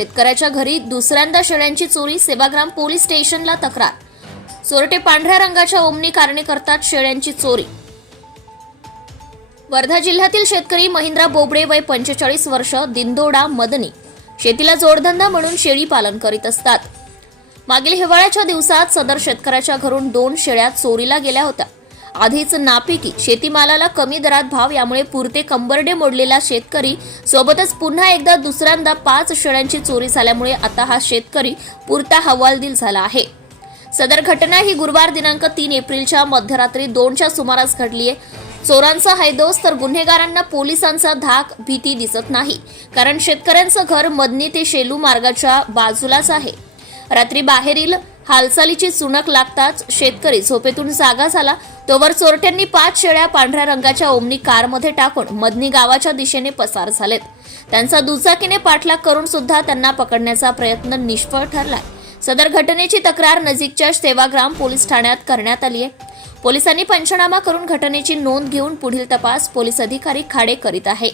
शेतकऱ्याच्या घरी दुसऱ्यांदा शेळ्यांची चोरी सेवाग्राम पोलीस स्टेशनला तक्रार. चोरटे पांढऱ्या रंगाच्या ओमनी कारणे करतात शेळ्यांची चोरी. वर्धा जिल्ह्यातील शेतकरी महिंद्रा बोबडे वय पंचेचाळीस वर्ष दिंदोडा मदनी. शेतीला जोडधंदा म्हणून शेळी पालन करीत असतात. मागील हिवाळ्याच्या दिवसात सदर शेतकऱ्याच्या घरून दोन शेळ्या चोरीला गेल्या होत्या. आधीच नापिकी शेतीमालाला कमी दरात भाव यामुळे पुरते कंबरडे मोडलेला शेतकरी सोबतच पुन्हा एकदा दुसऱ्यांदा पाच शेळ्यांची चोरी झाल्यामुळे आता हा शेतकरी पुरता हवालदिल झाला आहे. सदर घटना ही गुरुवार दिनांक तीन एप्रिलच्या मध्यरात्री दोनच्या सुमारास घडली आहे. चोरांचा हैदोस तर गुन्हेगारांना पोलिसांचा धाक भीती दिसत नाही. कारण शेतकऱ्यांचं घर मदनी ते शेलू मार्गाच्या बाजूलाच आहे. रात्री बाहेरील हालचालीची चुणक लागताच शेतकरी झोपेतून जागा झाला. तोवर चोरट्यांनी पाच शेळ्या पांढऱ्या रंगाच्या ओमनी कारमध्ये टाकून मदनी गावाच्या दिशेने पसार झालेत. त्यांचा दुचाकीने पाठलाग करून सुद्धा त्यांना पकडण्याचा प्रयत्न निष्फळ ठरलाय. सदर घटनेची तक्रार नजीकच्या सेवाग्राम पोलीस ठाण्यात करण्यात आली आहे पोलिसांनी पंचनामा करून घटनेची नोंद घेऊन पुढील तपास पोलीस अधिकारी खाडे करीत आहे.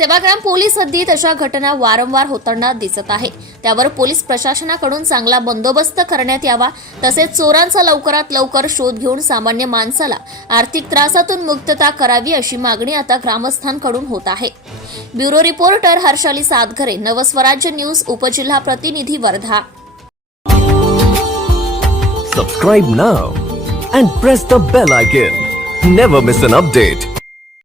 सेवाग्राम पोलीस हद्दीत अशा घटना वारंवार होताना दिसत आहे. त्यावर पोलीस प्रशासनाकडून चांगला बंदोबस्त करण्यात यावा तसेच चोरांचा लवकरात लवकर शोध घेऊन सामान्य माणसाला आर्थिक त्रासातून मुक्तता करावी अशी मागणी आता ग्रामस्थांकडून होत आहे. Bureau reporter Harshali Satghare Navswarajya news उपजिल्हा प्रतिनिधी Wardha. Subscribe now and press the bell icon never miss an update